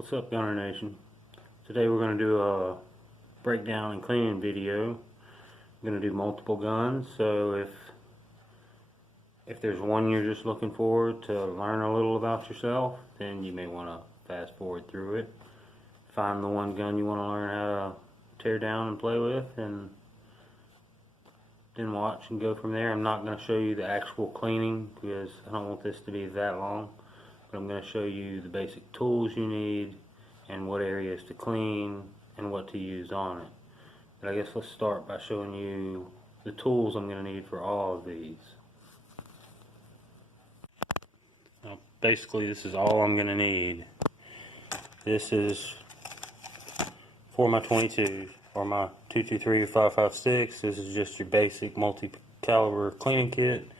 What's up, Gunner Nation? Today we're going to do a breakdown and cleaning video. I'm going to do multiple guns, so if there's one you're just looking forward to learn a little about yourself, then you may want to fast forward through it. Find the one gun you want to learn how to tear down and play with, and then watch and go from there. I'm not going to show you the actual cleaning because I don't want this to be that long. But I'm going to show you the basic tools you need and what areas to clean and what to use on it. But I guess let's start by showing you the tools I'm going to need for all of these. Now, basically this is all I'm going to need. This is for my 22s or my 223 or 556. This is just your basic multi-caliber cleaning kit.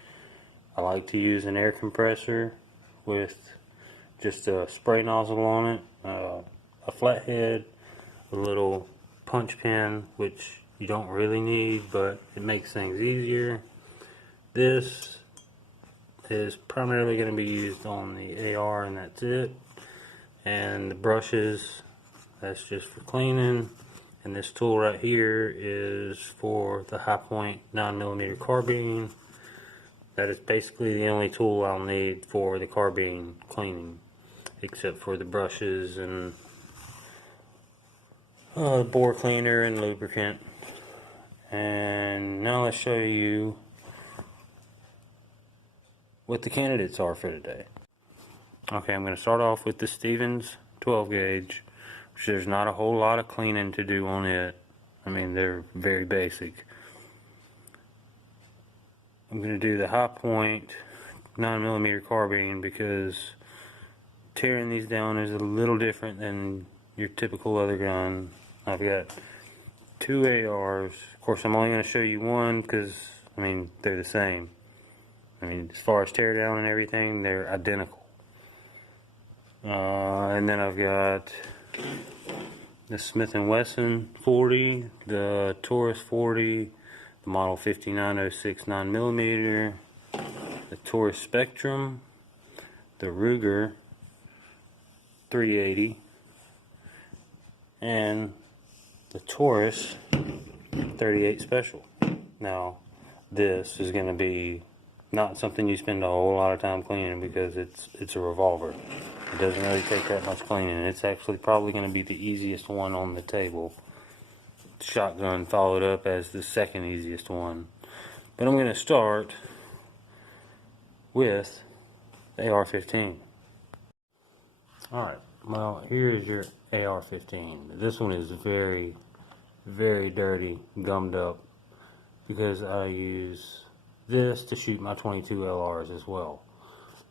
I like to use an air compressor with just a spray nozzle on it, a flathead, a little punch pin, which you don't really need, but it makes things easier. This is primarily going to be used on the AR, and that's it. And the brushes, that's just for cleaning. And this tool right here is for the high point 9mm carbine. That is basically the only tool I'll need for the carbine cleaning, except for the brushes and bore cleaner and lubricant. And now let's show you what the candidates are for today. Okay, I'm going to start off with the Stevens 12 gauge, which there's not a whole lot of cleaning to do on it. I mean, they're very basic. I'm going to do the high point 9mm carbine because tearing these down is a little different than your typical other gun. I've got two ARs. Of course, I'm only going to show you one because, I mean, they're the same. I mean, as far as tear down and everything, they're identical. And then I've got the Smith & Wesson 40, the Taurus 40, the model 5906 9mm, the Taurus Spectrum, the Ruger 380, and the Taurus 38 Special. Now, this is going to be not something you spend a whole lot of time cleaning because it's a revolver. It doesn't really take that much cleaning. It's actually probably going to be the easiest one on the table. Shotgun followed up as the second easiest one. But I'm going to start with the AR-15. Alright, well, here is your AR-15. This one is very, very dirty, gummed up, because I use this to shoot my 22 LRs as well.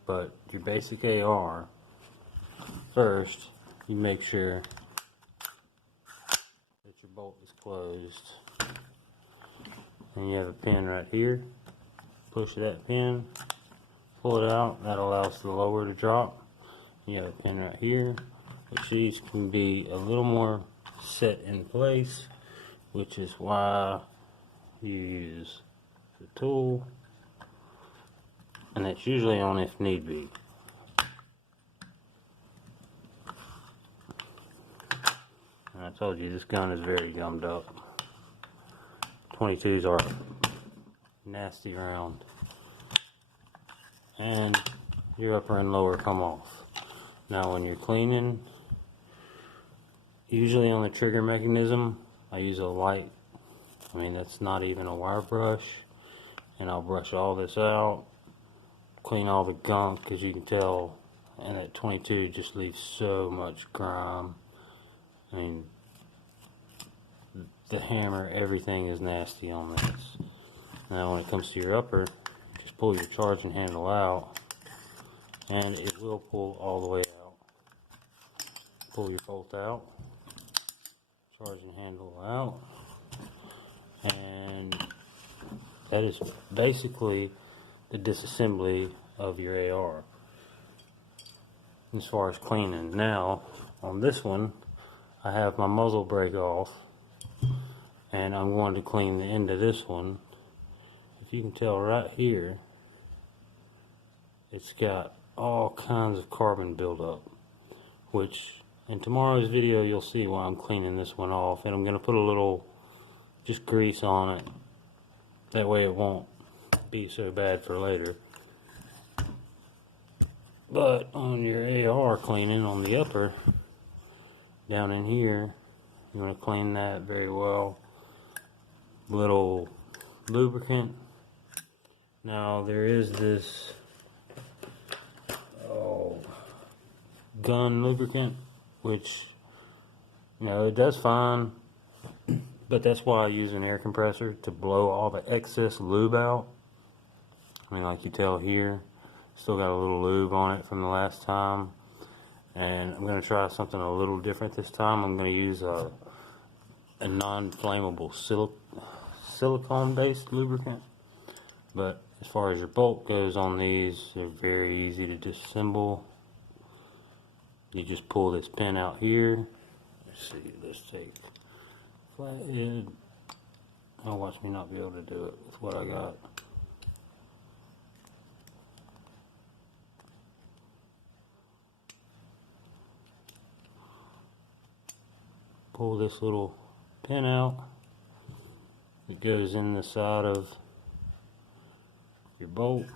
But your basic AR, first, you make sure that your bolt is closed. And you have a pin right here. Push that pin, pull it out. That allows the lower to drop. You have a pin right here, which these can be a little more set in place, which is why you use the tool, and that's usually on if need be. And I told you this gun is very gummed up. 22s are nasty round, and your upper and lower come off. Now when you're cleaning, usually on the trigger mechanism, I use a light, I mean that's not even a wire brush, and I'll brush all this out, clean all the gunk, because you can tell, and that 22 just leaves so much grime. I mean, the hammer, everything is nasty on this. Now when it comes to your upper, just pull your charging handle out, and it will pull all the way out. Pull your bolt out, charging handle out, and that is basically the disassembly of your AR as far as cleaning. Now on this one, I have my muzzle brake off, and I'm going to clean the end of this one. If you can tell right here, it's got all kinds of carbon buildup, which in tomorrow's video you'll see why I'm cleaning this one off, and I'm going to put a little just grease on it. That way it won't be so bad for later. But on your AR cleaning on the upper, down in here, you want to clean that very well. Little lubricant. Now there is this gun lubricant, which, you know, it does fine, but that's why I use an air compressor to blow all the excess lube out. I mean, like you tell here, still got a little lube on it from the last time. And I'm going to try something a little different this time. I'm going to use a non-flammable silicone based lubricant. But as far as your bolt goes on these, they're very easy to disassemble. You just pull this pin out here. Let's see, let's take flathead. Oh, watch me not be able to do it with what I got. Pull this little pin out. It goes in the side of your bolt.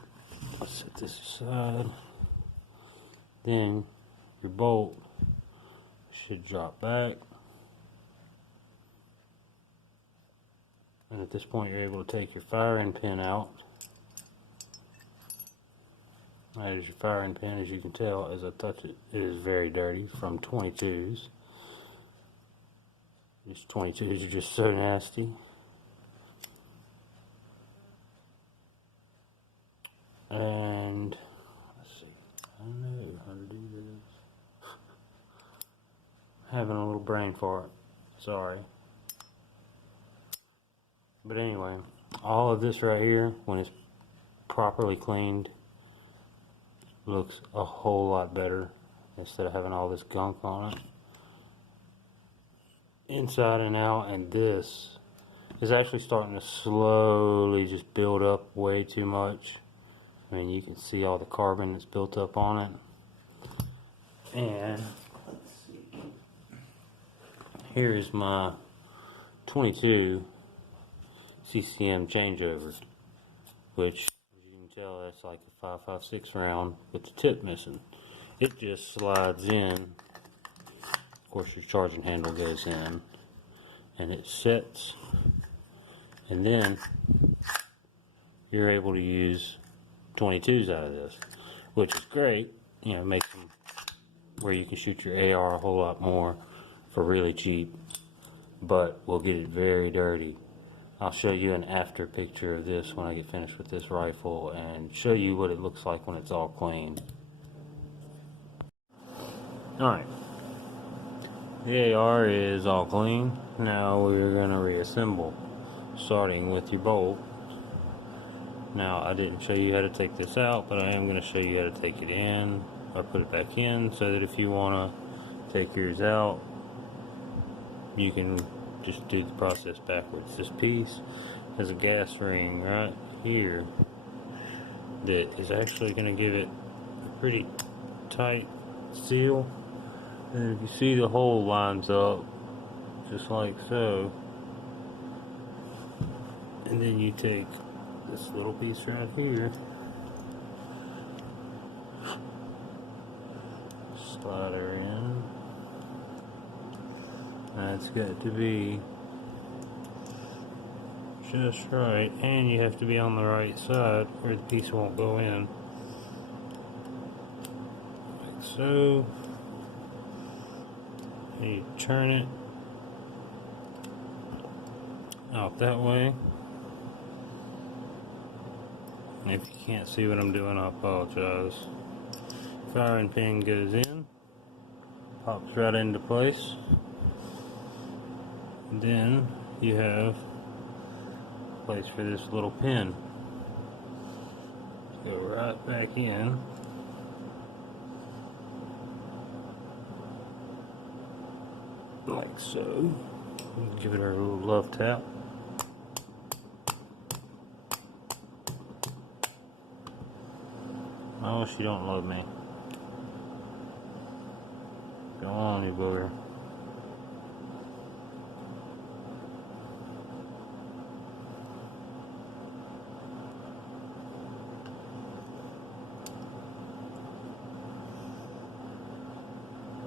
Let's set this aside. Then your bolt should drop back. And at this point you're able to take your firing pin out. That is your firing pin. As you can tell as I touch it, it is very dirty from 22s. These 22s are just so nasty. And let's see, I don't know how to do this. Having a little brain fart, sorry. But anyway, all of this right here, when it's properly cleaned, looks a whole lot better instead of having all this gunk on it. Inside and out, and this is actually starting to slowly just build up way too much. I mean, you can see all the carbon that's built up on it. And let's see, here's my 22 CCM changeover, which, as you can tell, that's like a 5.56 round with the tip missing. It just slides in. Of course, your charging handle goes in and it sets, and then you're able to use 22s out of this, which is great. You know, makes them where you can shoot your AR a whole lot more for really cheap, but we'll get it very dirty. I'll show you an after picture of this when I get finished with this rifle and show you what it looks like when it's all clean. Alright. The AR is all clean. Now we're going to reassemble, starting with your bolt. Now I didn't show you how to take this out, but I am going to show you how to take it in or put it back in, so that if you want to take yours out, you can just do the process backwards. This piece has a gas ring right here that is actually going to give it a pretty tight seal. And if you see, the hole lines up just like so. And then you take this little piece right here, slide her in. That's got to be just right, and you have to be on the right side or the piece won't go in. Like so. And you turn it out that way. If you can't see what I'm doing, I apologize. Firing pin goes in, pops right into place. And then you have a place for this little pin. Go right back in. Like so. Give it a little love tap. Oh, she don't love me. Come on, you booger.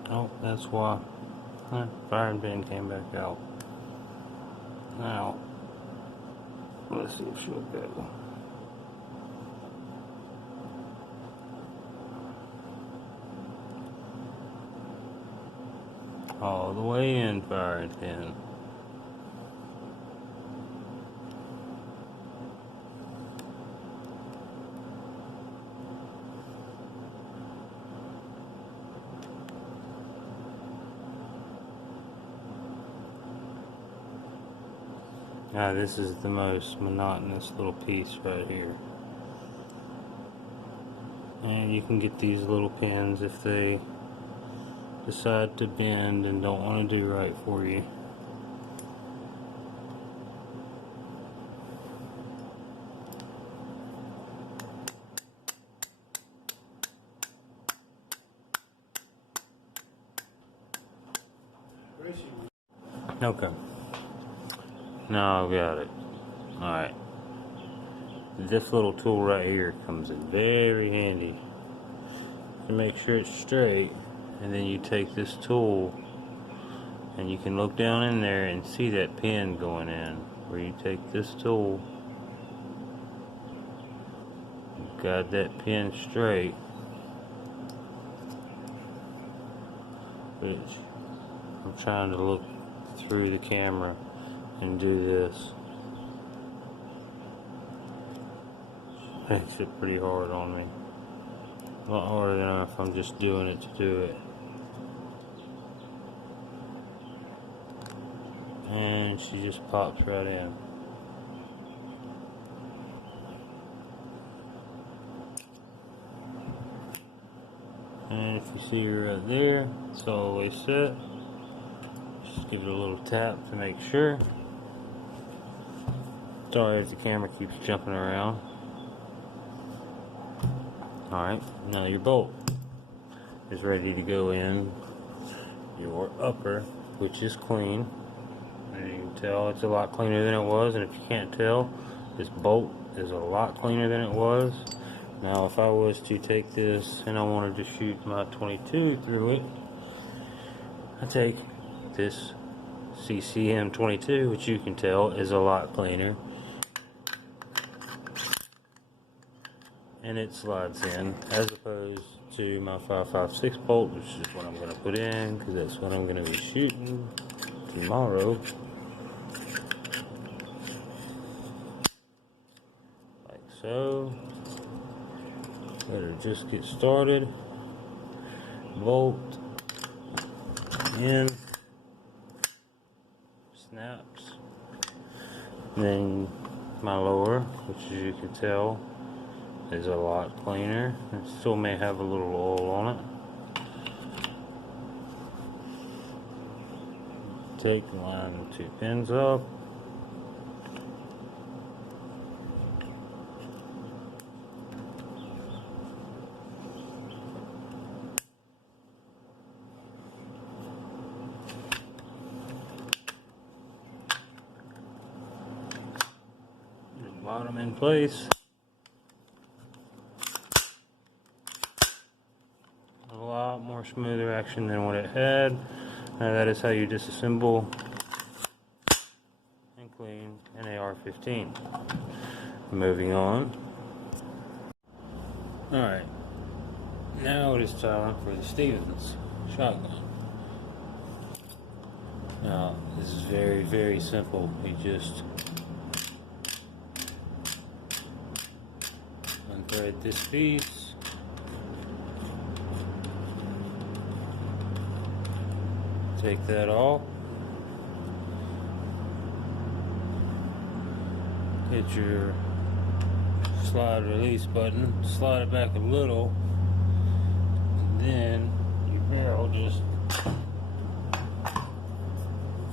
Oh, that's why. Firing pin came back out. Now, let's see if she'll go. All the way in, firing pin. Now this is the most monotonous little piece right here. And you can get these little pins if they decide to bend and don't want to do right for you. Okay. Now I've got it. Alright. This little tool right here comes in very handy to make sure it's straight, and then you take this tool and you can look down in there and see that pin going in, where you take this tool, guide that pin straight, which I'm trying to look through the camera and do this. Makes it pretty hard on me. A lot harder than if I'm just doing it to do it. And she just pops right in. And if you see her right there, it's all the way set. Just give it a little tap to make sure. Sorry if the camera keeps jumping around. Alright, now your bolt is ready to go in your upper, which is clean. And you can tell it's a lot cleaner than it was, and if you can't tell, this bolt is a lot cleaner than it was. Now if I was to take this and I wanted to shoot my 22 through it, I take this CCM 22, which you can tell is a lot cleaner, and it slides in, as opposed to my 5.56 bolt, which is what I'm going to put in, because that's what I'm going to be shooting tomorrow. Like so. Let her just get started. Bolt in, snaps. Then my lower, which as you can tell is a lot cleaner. It still may have a little oil on it. Take, line the two pins up. Bottom in place. A lot more smoother action than what it had. Now that is how you disassemble and clean an AR-15. Moving on. Alright, now it is time for the Stevens shotgun. Now this is very, very simple. You just unthread this piece, take that off, hit your slide release button, slide it back a little, and then your barrel just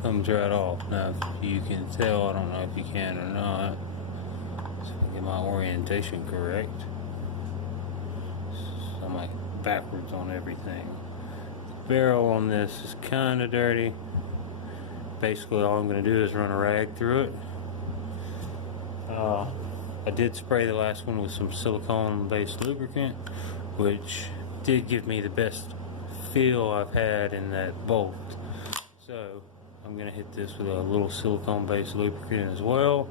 comes right off. Now if you can tell, I don't know if you can or not, so I get my orientation correct. So I'm like backwards on everything. barrel on this is kind of dirty. Basically all I'm going to do is run a rag through it. I did spray the last one with some silicone based lubricant, which did give me the best feel I've had in that bolt. So I'm going to hit this with a little silicone based lubricant as well,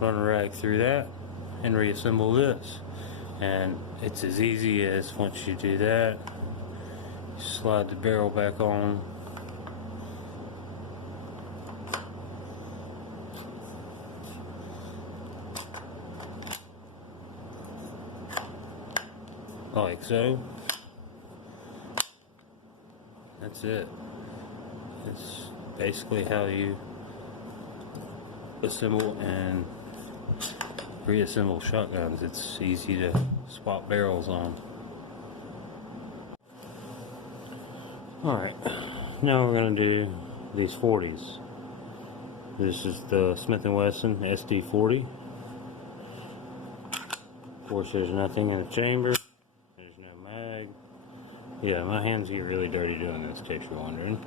run a rag through that, and reassemble this. And it's as easy as, once you do that, you slide the barrel back on, like so. That's it. It's basically how you assemble and reassemble shotguns. It's easy to swap barrels on. Alright, now we're going to do these 40s. This is the Smith & Wesson SD40. Of course, there's nothing in the chamber. There's no mag. Yeah, my hands get really dirty doing this, in case you're wondering.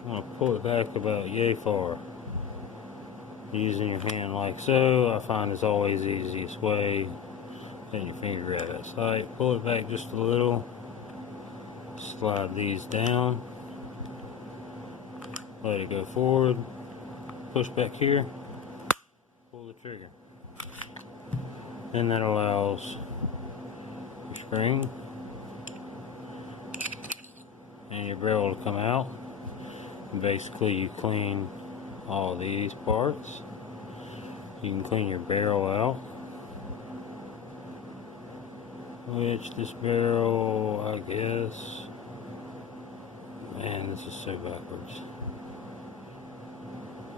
I'm going to pull it back about yay far. Using your hand like so, I find is always the easiest way. Letting your finger grab that side. Pull it back just a little. Slide these down. Let it go forward. Push back here. Pull the trigger. And that allows your spring and your barrel to come out. And basically you clean all these parts. You can clean your barrel out, which this barrel, I guess, man, this is so backwards.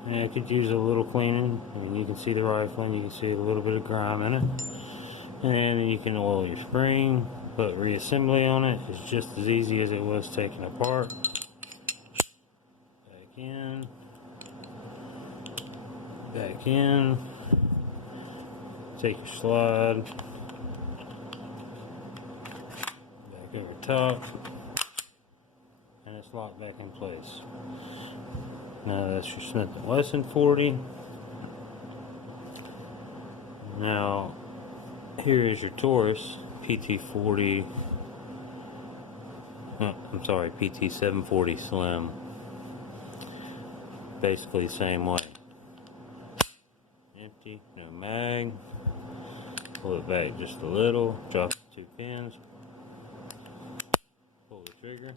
And it could use a little cleaning. I mean, you can see the rifling, you can see a little bit of grime in it. And then you can oil your spring, put reassembly on it. It's just as easy as it was taking apart. Back in. Back in. Take your slide. Back over top. And it's locked back in place. Now that's your Smith & Wesson 40. Now here is your Taurus PT40. I'm sorry, PT740 Slim. Basically the same way. Empty, no mag. Pull it back just a little. Drop the 2 pins. Pull the trigger.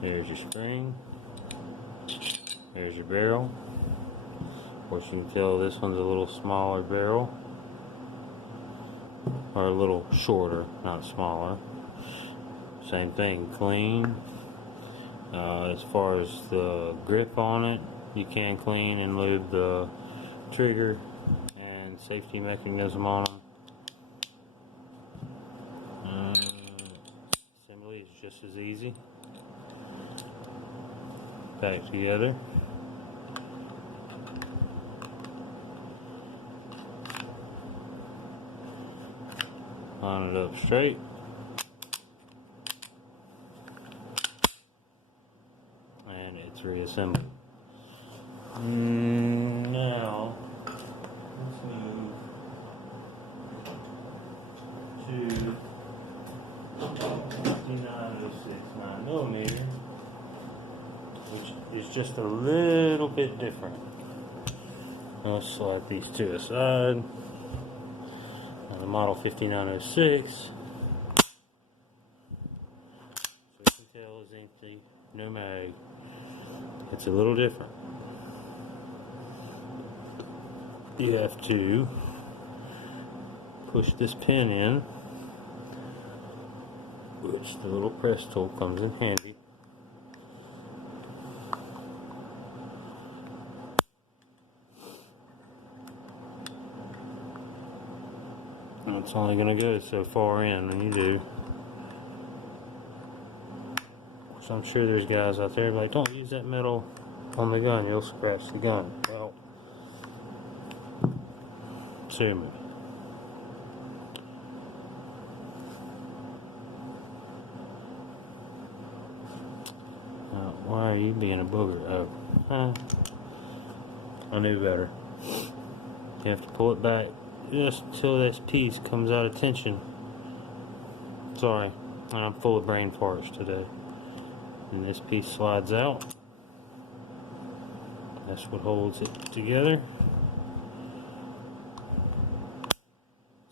There's your spring. There's your barrel. Of course, you can tell this one's a little smaller barrel. Or a little shorter, not smaller. Same thing, clean. As far as the grip on it, you can clean and lube the trigger and safety mechanism on them. Assembly is just as easy. Back together. Line it up straight. And it's reassembled. Now, let's move to 5906 9mm, which is just a little bit different. I'll slide these two aside. Now the model 5906, so you can tell is empty, no mag. It's a little different. You have to push this pin in, which the little press tool comes in handy. And it's only going to go so far in when you do. So I'm sure there's guys out there like, don't use that metal on the gun, you'll scratch the gun. Well, sue me. you being a booger? Oh, I knew better. You have to pull it back just until this piece comes out of tension. Sorry, I'm full of brain farts today. And this piece slides out. That's what holds it together.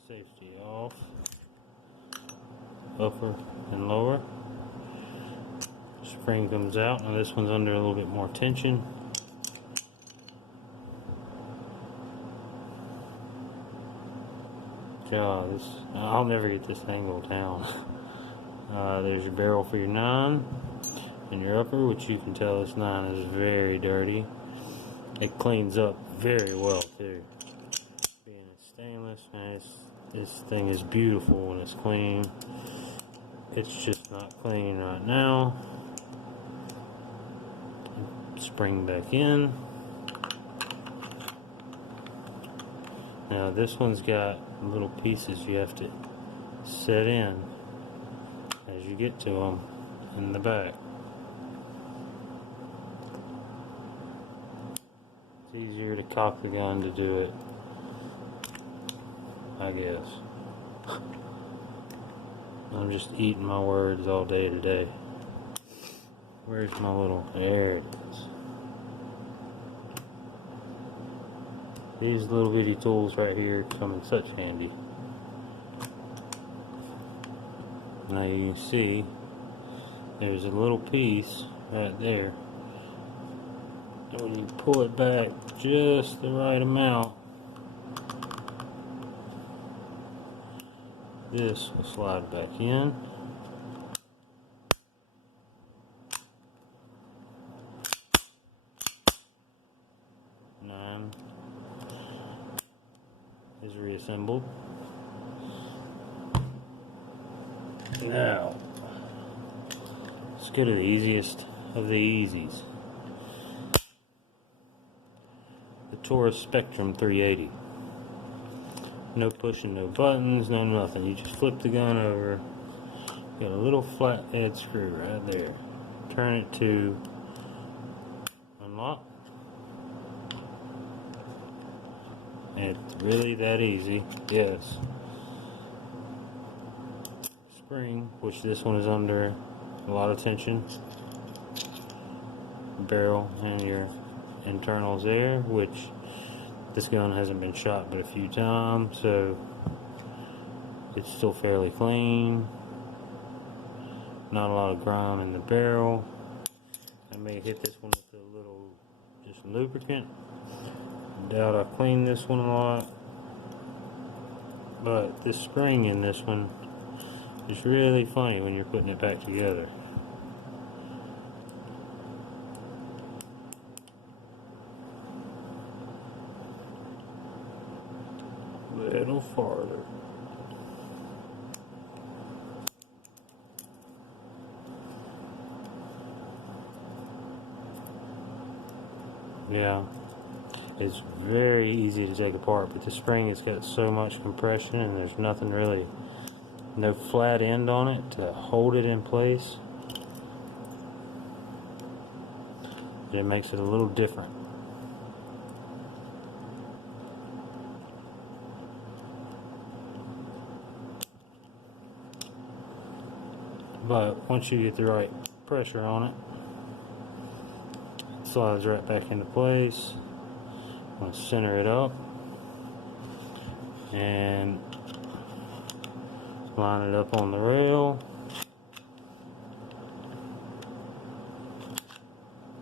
Safety off. Upper and lower. Spring comes out. Now this one's under a little bit more tension. God, I'll never get this angle down. There's your barrel for your 9 and your upper, which you can tell this 9 is very dirty. It cleans up very well too. Being it's stainless, man, this thing is beautiful when it's clean. It's just not clean right now. Spring back in. Now this one's got little pieces you have to set in as you get to them in the back. It's easier to cock the gun to do it, I guess. I'm just eating my words all day today. Where's my little... There it is. These little bitty tools right here come in such handy. Now you can see there's a little piece right there. And when you pull it back just the right amount, this will slide back in. Is reassembled. Now, let's go to the easiest of the easies. The Taurus Spectrum 380. No pushing, no buttons, no nothing. You just flip the gun over. Got a little flathead screw right there. Turn it to unlock. It's really that easy, yes. Spring, which this one is under a lot of tension. Barrel and your internals there, which this gun hasn't been shot but a few times, so it's still fairly clean. Not a lot of grime in the barrel. I may hit this one with a little just lubricant. Doubt I cleaned this one a lot, but this spring in this one is really funny when you're putting it back together. A little farther. Yeah. It's very easy to take apart, but the spring has got so much compression and there's nothing really, no flat end on it to hold it in place. It makes it a little different. But once you get the right pressure on it, it slides right back into place. I'm going to center it up and line it up on the rail.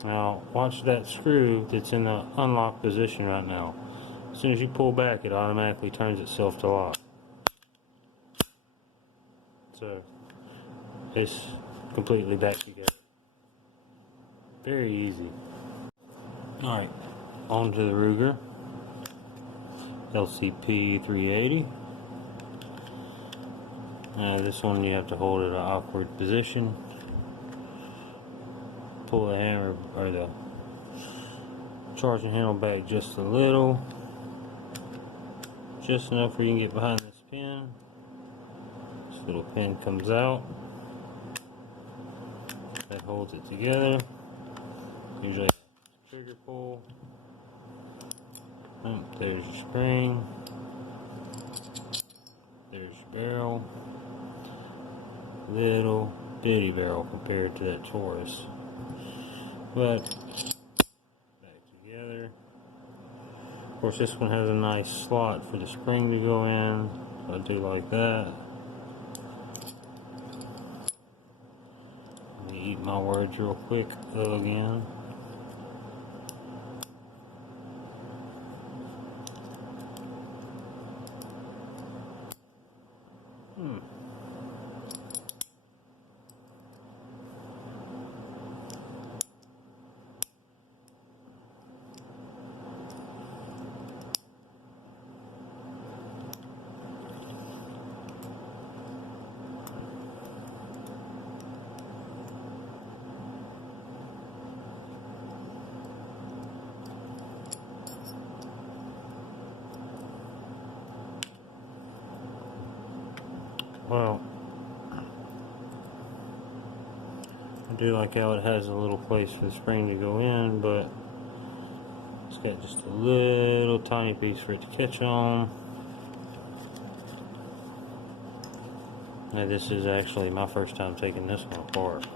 Now watch that screw that's in the unlock position right now. As soon as you pull back, it automatically turns itself to lock. So it's completely back together. Very easy. Alright. Onto the Ruger LCP 380. This one you have to hold at an awkward position. Pull the hammer or the charging handle back just a little, just enough where you can get behind this pin. This little pin comes out that holds it together. Usually trigger pull. There's your spring. There's your barrel. Little bitty barrel compared to that Taurus. But back together. Of course, this one has a nice slot for the spring to go in. So I do like that. Let me eat my words real quick again. Well, I do like how it has a little place for the spring to go in, but it's got just a little tiny piece for it to catch on. Now this is actually my first time taking this one apart.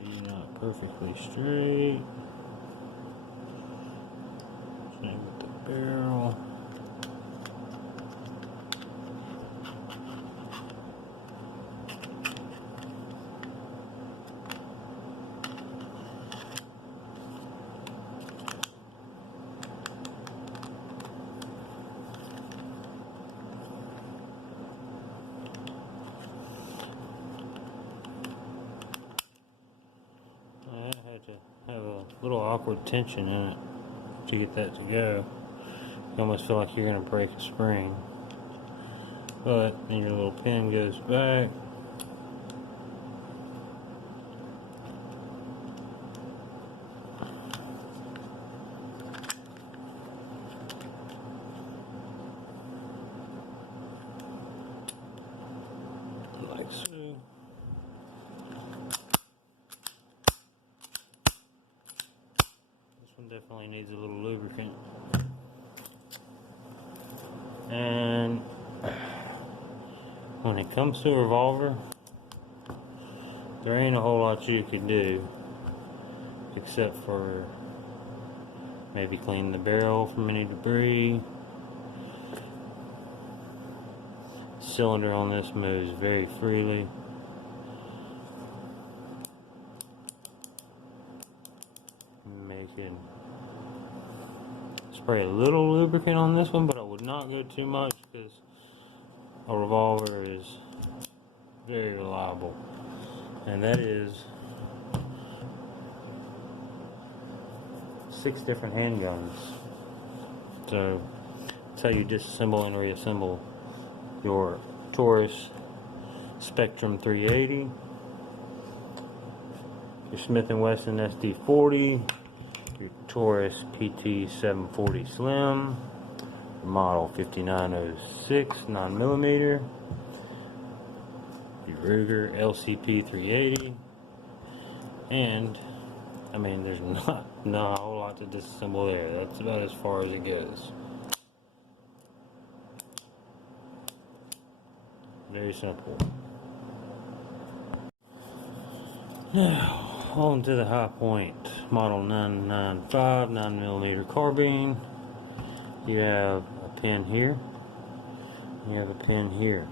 Maybe not perfectly straight. Same with the barrel. I had to have a little awkward tension in it to get that to go. You almost feel like you're going to break a spring. But then your little pin goes back. Like so. This one definitely needs a little lubricant. And when it comes to a revolver, there ain't a whole lot you can do except for maybe clean the barrel from any debris. Cylinder on this moves very freely. Spray a little lubricant on this one, but I would not go too much because a revolver is very reliable, and that is 6 different handguns. So that's how you disassemble and reassemble your Taurus Spectrum 380, your Smith & Wesson SD40, your Taurus PT740 Slim, model 5906 9mm, your Ruger LCP 380, and I mean there's not a whole lot to disassemble there. That's about as far as it goes. Very simple. Now on to the high point. Model 995 9mm carbine. You have a pin here. You have a pin here.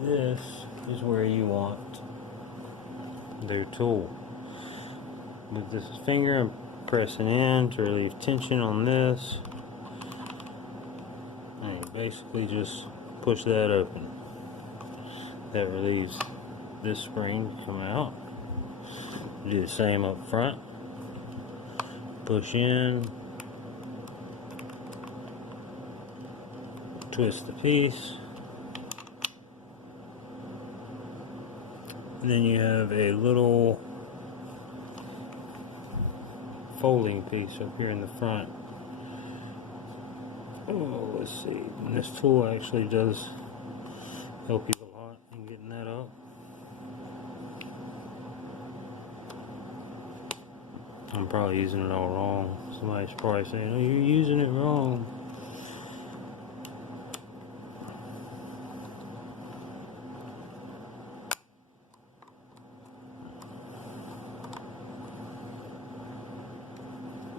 This is where you want their tool. With this finger, I'm pressing in to relieve tension on this. And you basically just push that open. That relieves this spring to come out. Do the same up front. Push in. Twist the piece. And then you have a little folding piece up here in the front. Oh, let's see. And this tool actually does help you a lot in getting that up. I'm probably using it all wrong. Somebody's probably saying, "Oh, you're using it wrong."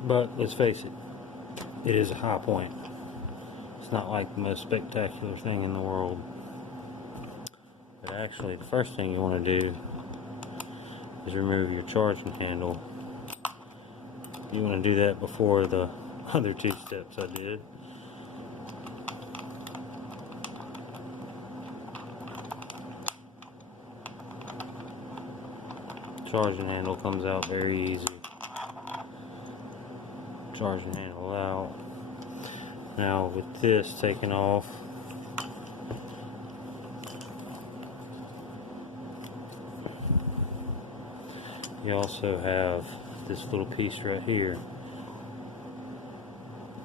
But let's face it, it is a high point. It's not like the most spectacular thing in the world. But actually, the first thing you want to do is remove your charging handle. You want to do that before the other two steps I did. Charging handle comes out very easy. Charging handle out. Now with this taken off, you also have this little piece right here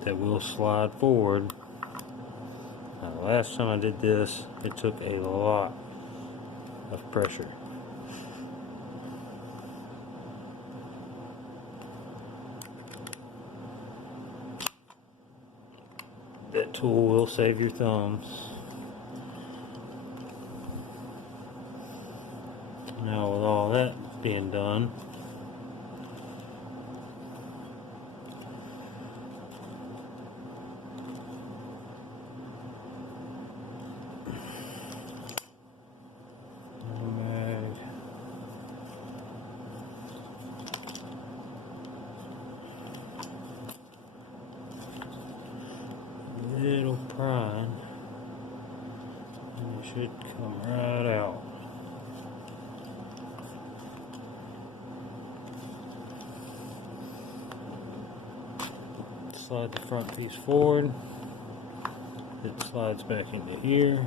that will slide forward. Now, the last time I did this, it took a lot of pressure. That tool will save your thumbs. Now with all that being done, little prime, and it should come right out. Slide the front piece forward, it slides back into here,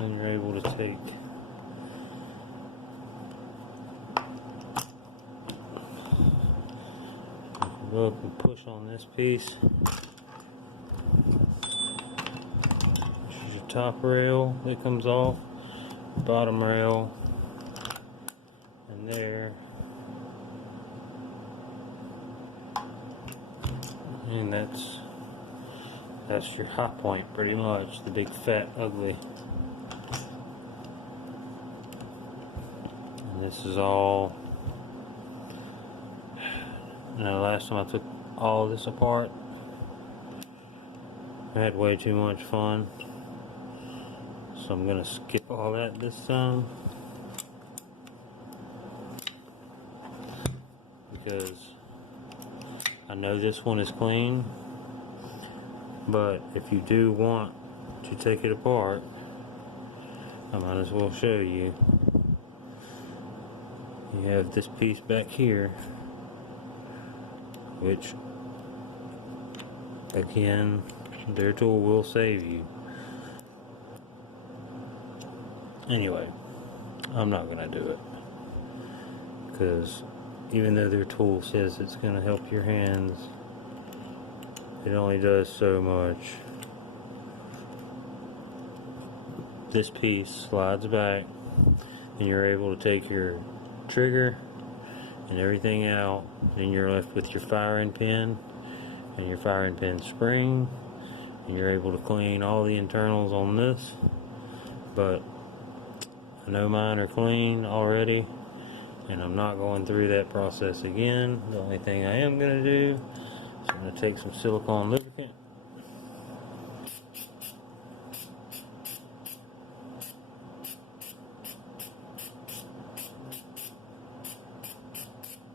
and you're able to take look and push on this piece. This is your top rail that comes off, bottom rail, and there. And that's your high point pretty much, the big fat ugly. And this is all. Now, last time I took all this apart, I had way too much fun, so I'm gonna skip all that this time, because I know this one is clean, but if you do want to take it apart, I might as well show you. You have this piece back here, which again, their tool will save you. Anyway, I'm not gonna do it, because even though their tool says it's gonna help your hands, it only does so much. This piece slides back, and you're able to take your trigger and everything out. Then you're left with your firing pin and your firing pin spring, and you're able to clean all the internals on this. But I know mine are clean already, and I'm not going through that process again. The only thing I am going to do is I'm going to take some silicone lubricant,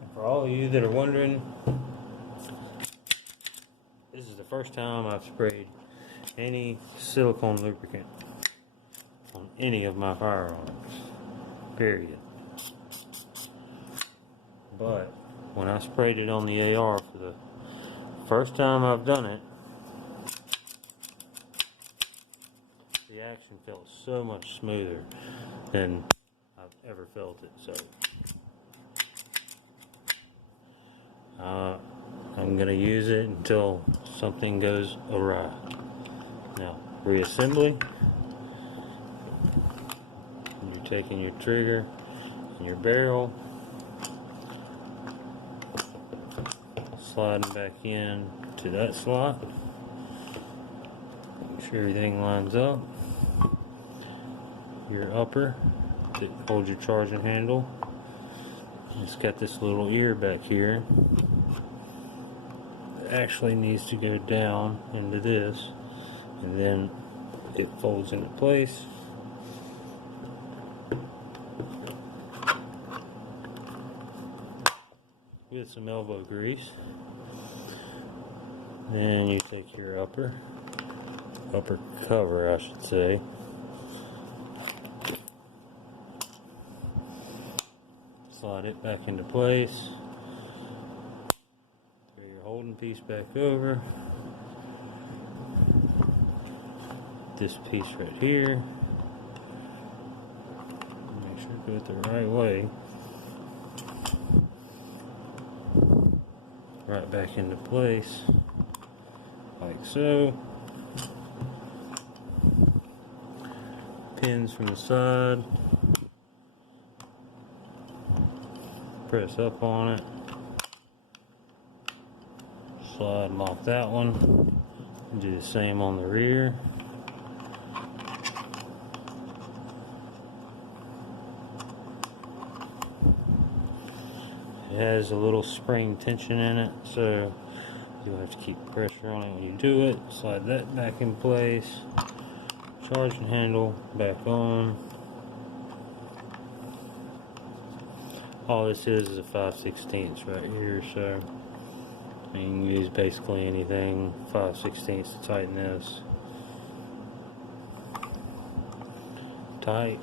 and for all of you that are wondering, this is the first time I've sprayed any silicone lubricant on any of my firearms, period. But when I sprayed it on the AR for the first time I've done it, the action felt so much smoother than I've ever felt it. So I'm going to use it until something goes awry. Now, reassembly. You're taking your trigger and your barrel, sliding back in to that slot. Make sure everything lines up. Your upper that holds your charging handle. It's got this little ear back here. It actually needs to go down into this, and then it folds into place. With some elbow grease. Then you take your upper cover, I should say. Slide it back into place. Throw your holding piece back over. This piece right here. Make sure to do it the right way. Right back into place, like so. Pins from the side. Press up on it. Slide them off that one. And do the same on the rear. It has a little spring tension in it, so you'll have to keep pressure on it when you do it. Slide that back in place. Charging handle back on. All this is a 5/16 right here, so you can use basically anything 5/16 to tighten this. Tight.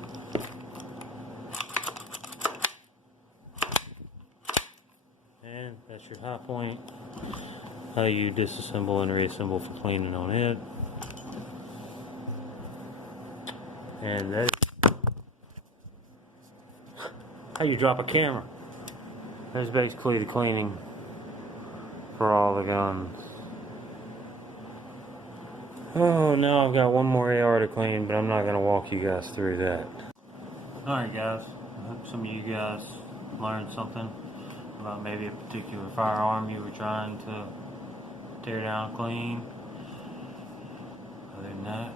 And that's your high point. How you disassemble and reassemble for cleaning on it. And that is how you drop a camera. That's basically the cleaning for all the guns. Oh, now I've got one more AR to clean, but I'm not going to walk you guys through that. Alright guys, I hope some of you guys learned something about maybe a particular firearm you were trying to tear down clean. Other than that,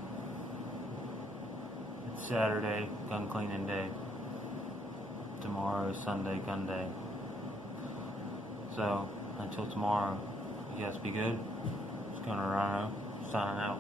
it's Saturday, gun cleaning day. Tomorrow is Sunday, gun day. So, until tomorrow, you guys be good. It's Gunner Rhino, signing out.